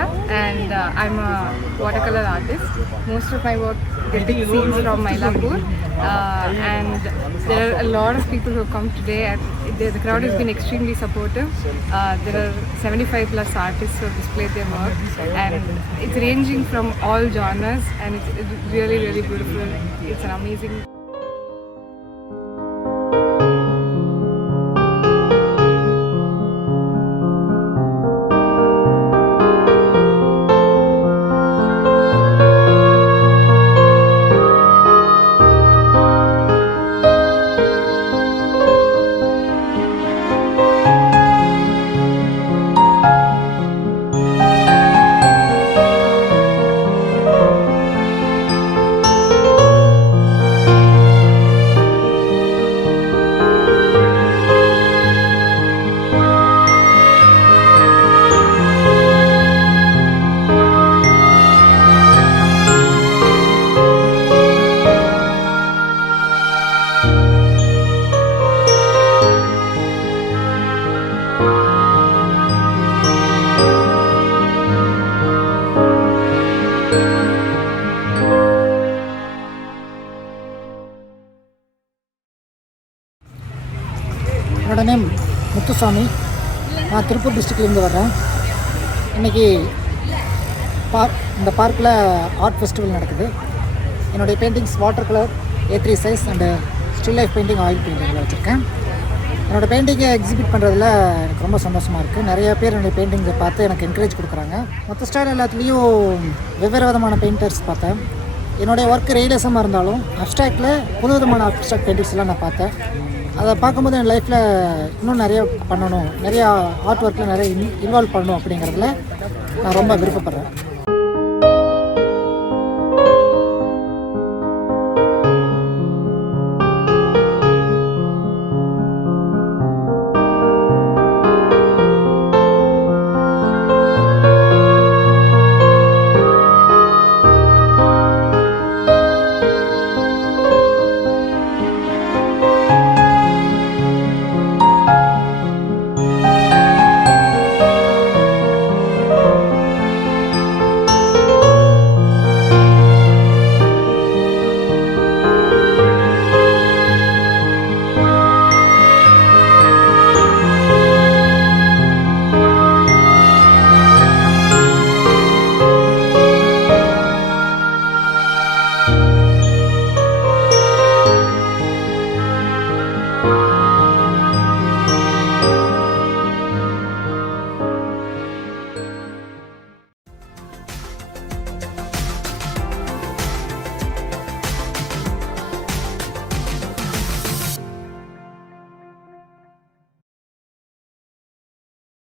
Priya, and I'm a watercolor artist. Most of my work depicts scenes from Mylapore, and there are a lot of people who have come today, and the crowd has been extremely supportive. There are 75 plus artists who have displayed their work, and it's ranging from all genres, and it's really, really beautiful. It's an amazing. என்னோட name Muthusamy. நான் திருப்பூர் டிஸ்ட்ரிக்ட்லேருந்து வர்றேன். இன்றைக்கி இந்த பார்க்கில் art festival நடக்குது. என்னுடைய paintings water colour A3 size and still life painting, oil பெயிண்டிங்கில் வச்சுருக்கேன். என்னோடய பெயிண்டிங்கை எக்ஸிபிட் பண்ணுறதுல எனக்கு ரொம்ப சந்தோஷமாக இருக்குது. நிறையா பேர் என்னுடைய பெயிண்டிங்கை பார்த்து எனக்கு என்கரேஜ் கொடுக்குறாங்க. மற்ற ஸ்டைல் எல்லாத்துலேயும் வெவ்வேறு விதமான பெயிண்டர்ஸ் பார்த்தேன். என்னுடைய ஒர்க் ரியலிசமாக இருந்தாலும் அப்ஸ்ட்ராக்டில் புது விதமான அப்ஸ்ட்ராக்ட் பெயிண்டிங்ஸ்லாம் நான் பார்த்தேன். அதை பார்க்கும்போது என் லைஃப்பில் இன்னும் நிறைய பண்ணணும், நிறையா ஆர்ட் ஒர்க்கில் நிறைய இன்வால்வ் பண்ணணும் அப்படிங்கிறதுல நான் ரொம்ப விருப்பப்படுறேன்.